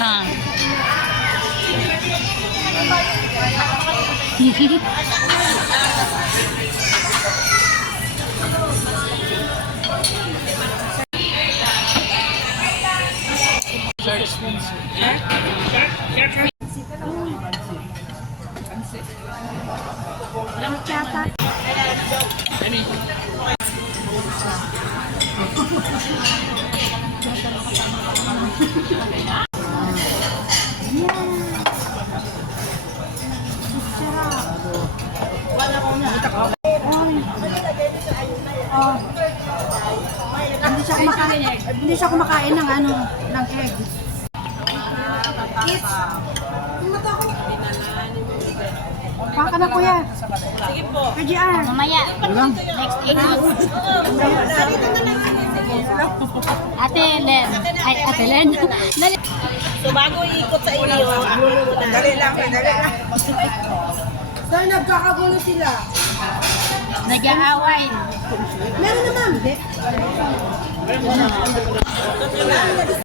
Ah. Hindi siya kumakain ng ano, ng egg. Kids. Baka na kuya. Sige po. KGR. Mamaya. Next episode. Ate Len. Ay, Ate Len. So bago iikot sa inyo, dali lang. Sir, nagkakagulo sila. Nag-aaway. Meron naman.